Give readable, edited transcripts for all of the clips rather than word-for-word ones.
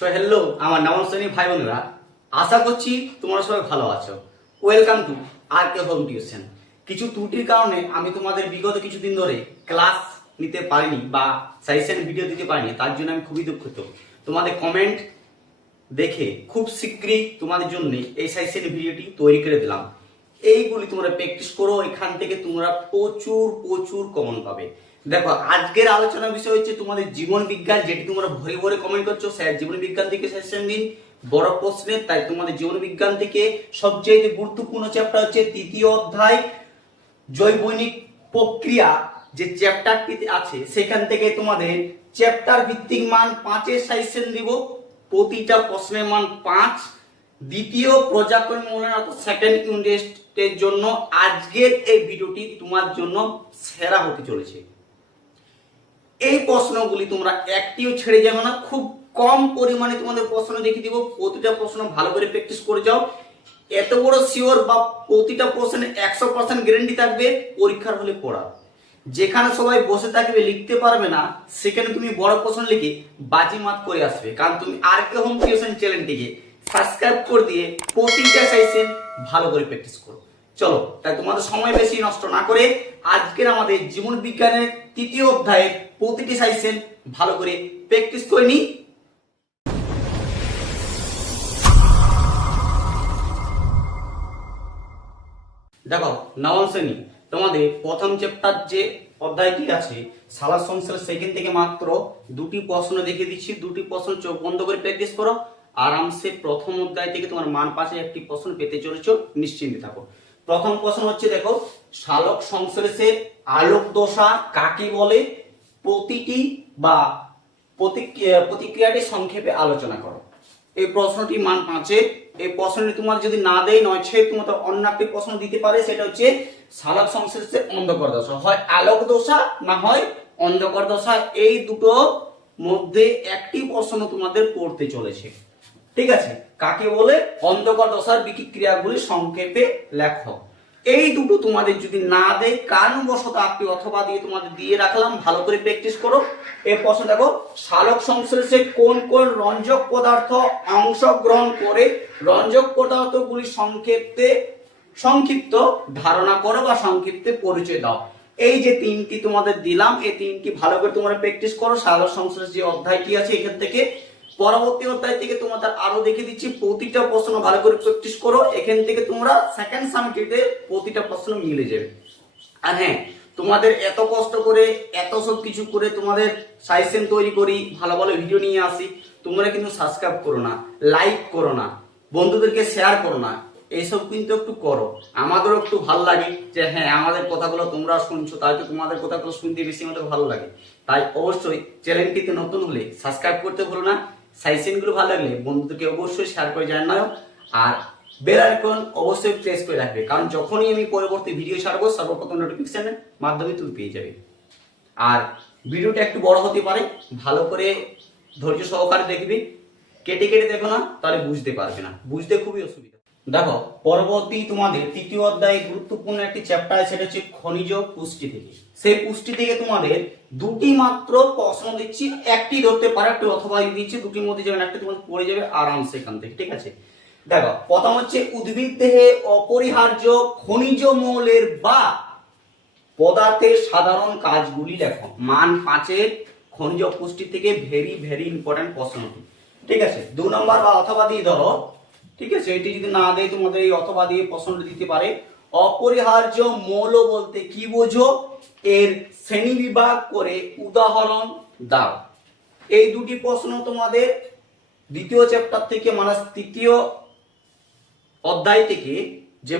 Hello আমার নবম শ্রেণী ভাই বোনেরা, আশা করছি তোমরা সবাই ভালো আছো। Welcome to R K home tuition. কিছু ত্রুটির কারণে আমি তোমাদের বিগত কিছুদিন ধরে ক্লাস নিতে পারিনি বা সাজেশন ভিডিও দিতে পারিনি, তার জন্য আমি খুবই দুঃখিত। তোমাদের কমেন্ট দেখে খুব শীঘ্রই তোমাদের জন্য এই সাজেশন ভিডিওটি তৈরি করে দিলাম। এইগুলি তোমরা প্র্যাকটিস করো, এখান থেকে তোমরা প্রচুর প্রচুর কমন পাবে। দেখো, আজকের আলোচনার বিষয় হচ্ছে তোমাদের জীবন বিজ্ঞান, যেটি তোমরা ভরে ভরে কমেন্ট করছো স্যার জীবন বিজ্ঞান থেকে সাজেশন দিন বড় প্রশ্নের। তাই তোমাদের জীবন বিজ্ঞান থেকে সবচেয়ে গুরুত্বপূর্ণ চ্যাপ্টার হচ্ছে তৃতীয় অধ্যায় জৈবনিক প্রক্রিয়া, যে চ্যাপ্টারটি আছে সেখান থেকে তোমাদের চ্যাপ্টার ভিত্তিক মান 5-এর সাজেশন দিব। প্রতিটা প্রশ্নের মান 5। দ্বিতীয় পর্যায়ক্রম মূল্যায়ন অর্থাৎ সেকেন্ড ইউনিটের জন্য আজকের এই ভিডিওটি তোমার জন্য সেরা হতে চলেছে। এই প্রশ্নগুলি তোমরা একটিও ছেড়ে যাবে না, খুব কম পরিমাণে তোমাদের প্রশ্ন দেখে দিব। প্রতিটা প্রশ্ন ভালো করে প্র্যাকটিস করে যাও। এত বড় শিওর বা প্রতিটা প্রশ্নে 100% গ্যারান্টি থাকবে পরীক্ষার হলে পড়া। যেখানে সবাই বসে থাকবে লিখতে পারবে না, সেখানে তুমি বড় প্রশ্ন লিখে বাজিমাত করে আসবে। কারণ তুমি আর কে হোম টিউশন চ্যানেলটিকে সাবস্ক্রাইব করে দিয়ে প্রতিটা সাজেশন ভালো করে প্র্যাকটিস করো। চলো, তাই তোমাদের সময় বেশি নষ্ট না করে আজকের আমাদের জীবন বিজ্ঞানের তৃতীয় অধ্যায়ের প্রতিটি সাজেশন ভালো করে প্র্যাকটিস করে নিই। দেখো, নবম শ্রেণী তোমাদের প্রথম চ্যাপ্টার যে অধ্যায়টি আছে সালাদ সংশ্লেষ, সেখান থেকে মাত্র দুটি প্রশ্ন দেখিয়ে দিচ্ছি। দুটি প্রশ্ন চোখ বন্ধ করে প্র্যাকটিস করো আরামসে। প্রথম অধ্যায় থেকে তোমার মান 5-এ একটি প্রশ্ন পেতে চলেছো, নিশ্চিন্তে থাকো। প্রথম প্রশ্ন হচ্ছে, দেখো, সালোক সংশ্লেষের আলোক দশা কাকে বলে? প্রতিটি বা প্রতিক্রিয়াটি সংক্ষেপে আলোচনা করো। এই প্রশ্নটি মান 5-এর। এই প্রশ্নটি তোমার যদি না দেয়, নয় তোমার অন্য একটি প্রশ্ন দিতে পারে, সেটা হচ্ছে সালোক সংশ্লেষের অন্ধকার দশা, হয় আলোক দশা না হয় অন্ধকার দশা, এই দুটো মধ্যে একটি প্রশ্ন তোমাদের পড়তে চলেছে। ঠিক আছে, কাকে বলে? অন্ধকার দশার বিক্রিয়াগুলি সংক্ষেপে লেখো। এই দুটো তোমাদের যদি না দেয়, কারণবশত আপনি অথবা দিয়ে তোমাদের দিয়ে রাখলাম, ভালো করে প্র্যাকটিস করো। এই প্রশ্ন দেখো, সালোক সংশ্লেষে কোন কোন রঞ্জক পদার্থ অংশগ্রহণ করে? রঞ্জক পদার্থগুলি সংক্ষিপ্ত ধারণা করো বা সংক্ষিপ্তে পরিচয় দাও। এই যে তিনটি তোমাদের দিলাম, এই তিনটি ভালো করে তোমরা প্র্যাকটিস করো। সালোক সংশ্লেষ যে অধ্যায়টি আছে এখান থেকে, পরবর্তী অধ্যায় থেকে তোমাদের আরো দেখে দিচ্ছি। প্রতিটা প্রশ্ন ভালো করে প্র্যাকটিস করো, এখান থেকে তোমরা সেকেন্ড সাবজেক্টে প্রতিটা প্রশ্ন মিলে যাবে। আর হ্যাঁ, তোমাদের এত কষ্ট করে এত সব কিছু করে তোমাদের সাজেশন তৈরি করি, ভালো ভালো ভিডিও নিয়ে আসি, তোমরা কিন্তু সাবস্ক্রাইব করো না, লাইক করো না, বন্ধুদেরকে শেয়ার করো না। এইসব কিন্তু একটু করো, আমাদেরও একটু ভালো লাগে যে হ্যাঁ আমাদের কথাগুলো তোমরা শুনছো, তাই তো তোমাদের কথাগুলো শুনতে বেশি আমাদের ভালো লাগে। তাই অবশ্যই চ্যানেলটিতে নতুন হলে সাবস্ক্রাইব করতে ভুলো না। সাজেশনগুলো ভালো লাগলে বন্ধুদেরকে অবশ্যই শেয়ার করে জানাও, আর বেল আইকন অবশ্যই প্রেস করে রাখবে, কারণ যখনই আমি পরবর্তী ভিডিও ছাড়বো সর্বপ্রথম নোটিফিকেশনের মাধ্যমে তুমি পেয়ে যাবে। আর ভিডিওটা একটু বড় হতে পারে, ভালো করে ধৈর্য সহকারে দেখবে, কেটে কেটে দেখো না, তাহলে বুঝতে পারবে না, বুঝতে খুবই অসুবিধা। দেখো, পরবর্তী তোমাদের তৃতীয় অধ্যায়ে গুরুত্বপূর্ণ একটি চ্যাপ্টার, সেটা হচ্ছে খনিজ পুষ্টি থেকে। সেই পুষ্টি থেকে তোমাদের দুটি মাত্র প্রশ্ন দিচ্ছি, একটি ধরতে পারে, একটি অথবা দিচ্ছি, দুটির মধ্যে যেমন একটা তোমাদের পড়ে যাবে আরামসে এখান থেকে। ঠিক আছে, দেখো, প্রথম হচ্ছে উদ্ভিদ দেহে অপরিহার্য খনিজ মৌলের বা পদার্থের সাধারণ কাজগুলি লেখো। মান 5-এর খনিজ পুষ্টি থেকে ভেরি ভেরি ইম্পর্টেন্ট প্রশ্নটি। ঠিক আছে, 2 নম্বর বা অথবা দিয়ে ধরো। ঠিক আছে, এটি যদি না দেয় তোমাদের এই অথবা দিয়ে প্রশ্নটি দিতে পারে। অপরিহার্য মৌল বলতে কি বোঝো? এর শ্রেণী বিভাগ করে উদাহরণ দাও। এই দুটি প্রশ্ন তোমাদের দ্বিতীয় চ্যাপ্টার থেকে, মানে তৃতীয় অধ্যায় থেকে যে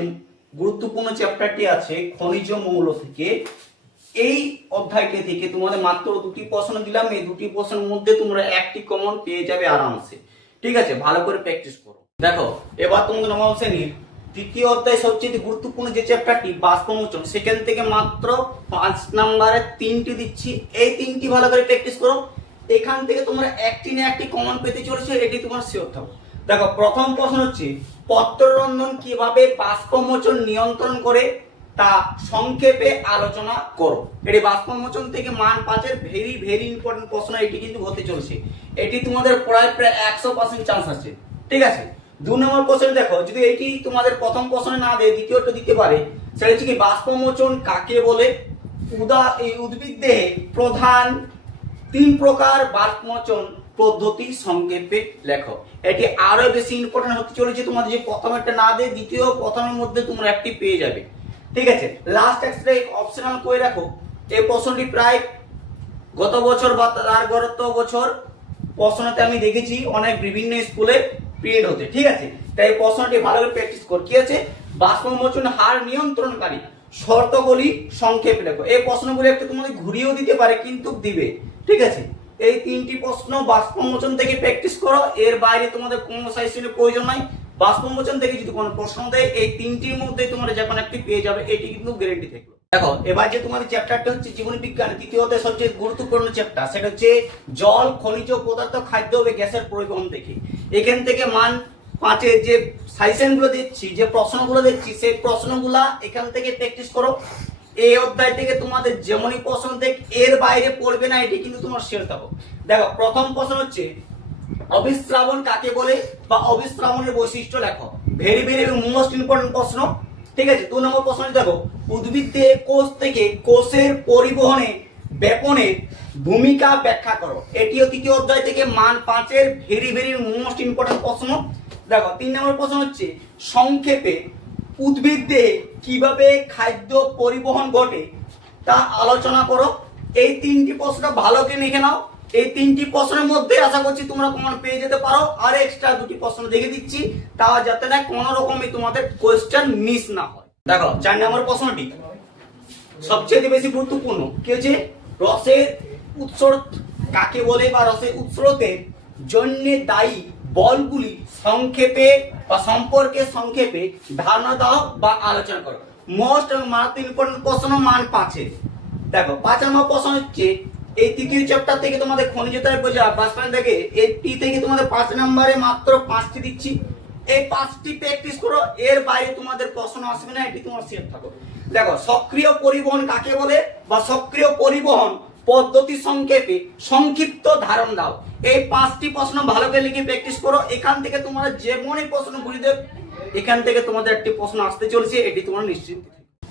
গুরুত্বপূর্ণ চ্যাপ্টারটি আছে খনিজ মৌল থেকে, এই অধ্যায়টি থেকে তোমাদের মাত্র দুটি প্রশ্ন দিলাম। এই দুটি প্রশ্নের মধ্যে তোমরা একটি কমন পেয়ে যাবে আরামসে। ঠিক আছে, ভালো করে প্র্যাকটিস করো। দেখো, এবার তোমাদের নবম শ্রেণীর তৃতীয় অধ্যায় সবচেয়ে গুরুত্বপূর্ণ যে চ্যাপ্টারটি বাষ্পমোচন, সেখান থেকে মাত্র 5 নম্বরে 3টি দিচ্ছি। এই 3টি ভালো করে প্র্যাকটিস করো, এখান থেকে তোমরা একটি না একটি কমন পেতে চলেছে, এটি তোমার শিওর থাকো। দেখো, প্রথম প্রশ্ন হচ্ছে পত্ররন্ধন কিভাবে বাষ্পমোচন নিয়ন্ত্রণ করে? তা সংক্ষেপে আলোচনা করো। এটি বাষ্পমোচন থেকে মান 5-এর ভেরি ভেরি ইম্পর্টেন্ট প্রশ্ন এটি কিন্তু হতে চলছে। এটি তোমাদের প্রায় 100% চান্স আছে, ঠিক আছে। 2 নম্বর প্রশ্ন দেখো, যদি এটি তোমাদের প্রথম প্রশ্নে না দেয় দ্বিতীয়টা দিতে পারে, সেটা হচ্ছে কি বাষ্পমোচন কাকে বলে? উদ্ভিদ দেহে প্রধান 3 প্রকার বাষ্পমোচন পদ্ধতি সংক্ষেপে লেখো। এটি আরো বেশি ইম্পর্টেন্ট হতে চলেছে, তোমাদের যে প্রথমেরটা না দেয় দ্বিতীয় প্রথমের মধ্যে তোমরা একটি পেয়ে যাবে, ঠিক আছে। লাস্ট এক্সট্রা অপশনাল করে রাখো। এই প্রশ্নটি প্রায় গত বছর বা তার গত বছর প্রশ্নতে আমি দেখেছি অনেক বিভিন্ন স্কুলে প্রিন্ট হতে, ঠিক আছে। তাই প্রশ্নটি ভালো করে প্র্যাকটিস কর। কি আছে? বাষ্পমোচন হার নিয়ন্ত্রণকারী শর্তগুলি সংক্ষেপে লেখো। এই প্রশ্নগুলি একটু তোমাদের ঘুরিয়েও দিতে পারে, কিন্তু দিবে, ঠিক আছে। এই 3টি প্রশ্ন বাষ্পমোচন থেকে প্র্যাকটিস করো, এর বাইরে তোমাদের কোনো সাজেশনের প্রয়োজন নাই। বাষ্পমোচন থেকে যদি কোনো প্রশ্ন দেয় এই 3টির মধ্যে তোমরা যে কোনো একটি পেয়ে যাবে, এটি কিন্তু গ্যারান্টি থাকলো। দেখো এবার যে তোমাদের চ্যাপ্টারটা হচ্ছে জীবন বিজ্ঞান তৃতীয় অধ্যায় সবচেয়ে গুরুত্বপূর্ণ চ্যাপ্টার, সেটা হচ্ছে জল, খনিজ পদার্থ, খাদ্য ও গ্যাসের পরিবহন থেকে। এখান থেকে মান 5-এর যে সাজেশনগুলো দিচ্ছি, যে প্রশ্নগুলো দিচ্ছি, সেই প্রশ্নগুলা এখান থেকে প্র্যাকটিস করো। এই অধ্যায় থেকে তোমাদের যেমনই প্রশ্ন দেখ এর বাইরে পড়বে না, এটি কিন্তু তোমার শেয়ার থাকো। দেখো প্রথম প্রশ্ন হচ্ছে অবিস্রাবণ কাকে বলে বা অবিস্রাবণের বৈশিষ্ট্য লেখো। ভেরি ভেরি মোস্ট ইম্পর্টেন্ট প্রশ্ন, ঠিক আছে। 2 নম্বর প্রশ্ন দেখো, উদ্ভিদে কোষ থেকে কোষের পরিবহনে ব্যাপনের ভূমিকা ব্যাখ্যা করো। এটিও তৃতীয় অধ্যায় থেকে মান 5-এর ভেরি ভেরি মোস্ট ইম্পর্টেন্ট প্রশ্ন। দেখো 3 নম্বর প্রশ্ন হচ্ছে সংক্ষেপে উদ্ভিদে কিভাবে খাদ্য পরিবহন ঘটে তা আলোচনা করো। এই 3টি প্রশ্ন ভালো করে লিখে নাও। এই 3টি প্রশ্নের মধ্যে আশা করছি তোমরা কমন পেয়ে যেতে পারো। আর এক্সট্রা 2টি প্রশ্ন দেখে দিচ্ছি, তা যাতে না কোনো রকমই তোমাদের কোশ্চেন মিস না হয়। দেখো 4 নম্বর প্রশ্নটি সবচেয়ে বেশি গুরুত্বপূর্ণ। কি হচ্ছে? রসের উৎসর্গ কাকে বলে বা রসের উৎসর্গের জন্য দায়ী বলগুলি সংক্ষেপে বা সম্পর্কে সংক্ষেপে ধারণা দাও বা আলোচনা করো। মোস্ট ইম্পর্টেন্ট প্রশ্ন মান 5-এর। দেখো 5 নম্বর প্রশ্ন হচ্ছে এই তৃতীয় চ্যাপ্টার থেকে তোমাদের খনিজ তার বোঝা বাসপান থেকে এটি থেকে তোমাদের 5 নম্বরে মাত্র 5টি দিচ্ছি। এই 5টি প্র্যাকটিস করো, এর বাইরে তোমাদের প্রশ্ন আসবে না, এটি তোমার সেট থাকো। দেখো সক্রিয় পরিবহন কাকে বলে বা সক্রিয় পরিবহন পদ্ধতি সংক্ষেপে সংক্ষিপ্ত ধারণ দাও। এই 5টি প্রশ্ন ভালো করে লিখে প্র্যাকটিস করো। এখান থেকে তোমরা যেমনই প্রশ্ন ঘুরিয়ে দেবে এখান থেকে তোমাদের একটি প্রশ্ন আসতে চলেছে, এটি তোমরা নিশ্চিত।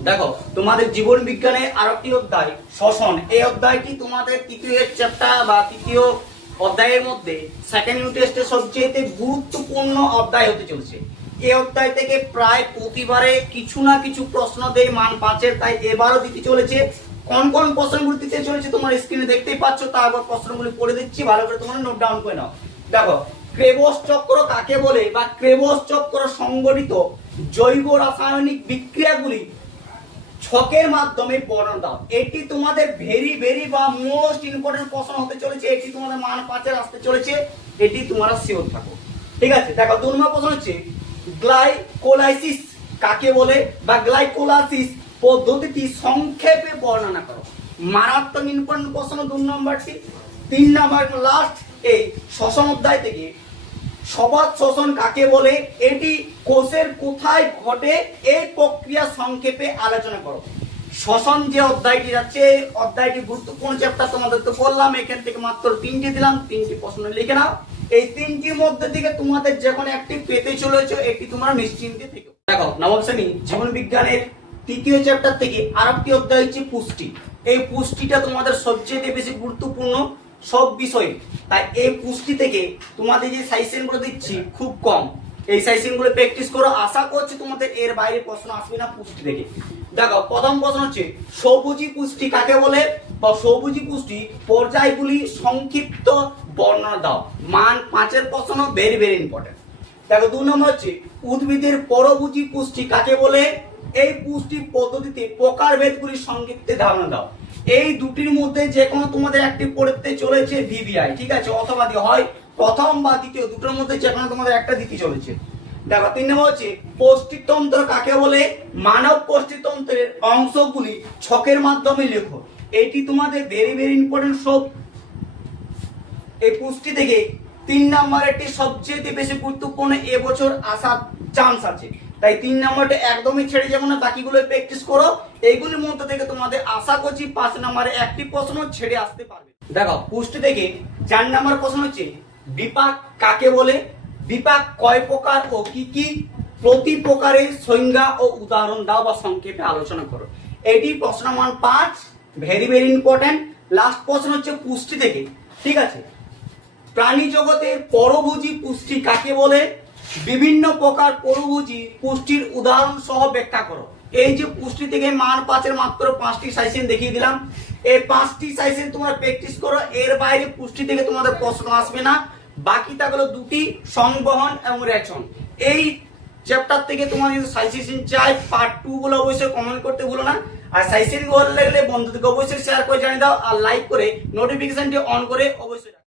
দেখো তোমাদের জীবন বিজ্ঞানের আরেকটি অধ্যায় শ্বসন। এই অধ্যায়টি তোমাদের তৃতীয় চ্যাপ্টার বা তৃতীয় অধ্যায়ের মধ্যে সেকেন্ড ইউনিট টেস্টের সবচেয়ে গুরুত্বপূর্ণ অধ্যায় হতে চলছে। এই অধ্যায় থেকে প্রায় প্রতিবারে কিছু না কিছু প্রশ্ন দেয় মান 5-এর, তাই এবারও দিতে চলেছে। কোন কোন প্রশ্নগুলি দিতে চলেছে তোমার স্ক্রিনে দেখতেই পাচ্ছ, তারপর প্রশ্নগুলি পড়ে দিচ্ছি, ভালো করে তোমরা নোট ডাউন করে নাও। দেখো ক্রেবস চক্র কাকে বলে বা ক্রেবস চক্র সংগঠিত জৈব রাসায়নিক বিক্রিয়াগুলি ছকের মাধ্যমে বর্ণনা দাও। এটি তোমাদের ভেরি ভেরি বা মোস্ট ইম্পর্টেন্ট প্রশ্ন হতে চলেছে। এটি তোমাদের মান 5-এর আসতে চলেছে, এটি তোমরা শিওর থাকো, ঠিক আছে। দেখো 2 নম্বর প্রশ্ন হচ্ছে গ্লাইকোলাইসিস কাকে বলে বা গ্লাইকোলাইসিস পদ্ধতিটি সংক্ষেপে বর্ণনা করো। মারাত্মক ইম্পর্টেন্ট প্রশ্ন 2 নম্বরটি। 3 নম্বর লাস্ট এই শ্বসন অধ্যায় থেকে সবাত শ্বসন কাকে বলে, এটি কোষের কোথায় ঘটে, এই প্রক্রিয়া সংক্ষেপে আলোচনা করো। শ্বসন যে অধ্যায়টি যাচ্ছে, অধ্যায়টি গুরুত্বপূর্ণ চ্যাপ্টার, তোমাদের তো বললাম এখান থেকে মাত্র 3টি দিলাম, 3টি প্রশ্ন লিখে নাও। এই 3টির মধ্যে থেকে তোমাদের যে কোনো একটি পেতে চলেছে, এটি তোমরা নিশ্চিন্তে থেকো। দেখো নবম শ্রেণী জীবন বিজ্ঞানের তৃতীয় চ্যাপ্টার থেকে আরেকটি অধ্যায় হচ্ছে পুষ্টি। এই পুষ্টিটা তোমাদের সবচেয়ে বেশি গুরুত্বপূর্ণ সব বিষয়, তাই এই পুষ্টি থেকে তোমাদের যে সাজেশনগুলো দিচ্ছি খুব কম, এই সাজেশনগুলো প্র্যাকটিস করো। আশা করছি তোমাদের এর বাইরে প্রশ্ন আসবে না পুষ্টি থেকে। দেখো প্রথম প্রশ্ন হচ্ছে সবুজি পুষ্টি কাকে বলে বা সবুজি পুষ্টি পর্যায়গুলি সংক্ষিপ্ত বর্ণনা দাও। মান 5-এর প্রশ্ন, ভেরি ভেরি ইম্পর্টেন্ট। দেখো 2 নম্বর হচ্ছে উদ্ভিদের পরভুজি পুষ্টি কাকে বলে, এই পুষ্টি পদ্ধতিতে প্রকারভেদগুলি সংক্ষিপ্ত ধারণা দাও। এই দুটির মধ্যে যে কোনো তোমাদের একটি পড়তে চলেছে ভিভিআই, ঠিক আছে, অথবা হয় প্রথম বা দ্বিতীয়, দুটোর মধ্যে যে কোনো তোমাদের একটা দিতে চলেছে। দেখো 3 নম্বর হচ্ছে পৌষ্টিকতন্ত্র কাকে বলে, মানব পৌষ্টিকতন্ত্রের অংশগুলি ছকের মাধ্যমে লেখো। এটি তোমাদের ভেরি ভেরি ইম্পর্টেন্ট সব। এই পুষ্টি থেকে 3 নম্বর একটি সবচেয়ে বেশি গুরুত্বপূর্ণ এবছর আসার চান্স আছে। তাই 3 নম্বরটা একদমই ছেড়ে যাবো না, বাকিগুলো প্র্যাকটিস করো। এইগুলির মধ্যে থেকে তোমাদের আশা করছি 5 নম্বরে একটি প্রশ্ন ছেড়ে আসতে পারবে। দেখো পুষ্টি থেকে 4 নম্বর প্রশ্ন হচ্ছে বিপাক কাকে বলে, বিপাক কয় প্রকার ও কি কি, প্রতি প্রকারের সংজ্ঞা ও উদাহরণ দাও বা সংক্ষেপে আলোচনা করো। এটি প্রশ্ন নম্বর 5, ভেরি ভেরি ইম্পর্টেন্ট। লাস্ট প্রশ্ন হচ্ছে পুষ্টি থেকে, ঠিক আছে, প্রাণী জগতের পরভোজী পুষ্টি কাকে বলে, বিভিন্ন প্রকার পরভোজী পুষ্টির উদাহরণ সহ ব্যাখ্যা করো। এই যে পুষ্টি থেকে মান 5 এর মাত্র 5টি সাজেশন দেখিয়ে দিলাম, এই 5টি সাজেশন তোমরা প্র্যাকটিস করো। এর বাইরে পুষ্টি থেকে তোমাদের প্রশ্ন আসবে না। বাকি থাকলো 2টি, সংবহন এবং রেচন। এই চ্যাপ্টার থেকে তোমার যদি সাজেশন চাই পার্ট 2 গুলো অবশ্যই কমেন্ট করতে ভুলো না। আর সাজেশন ভালো লাগলে বন্ধুদেরকে অবশ্যই শেয়ার করে জানিয়ে দাও, আর লাইক করে নোটিফিকেশনটি অন করে অবশ্যই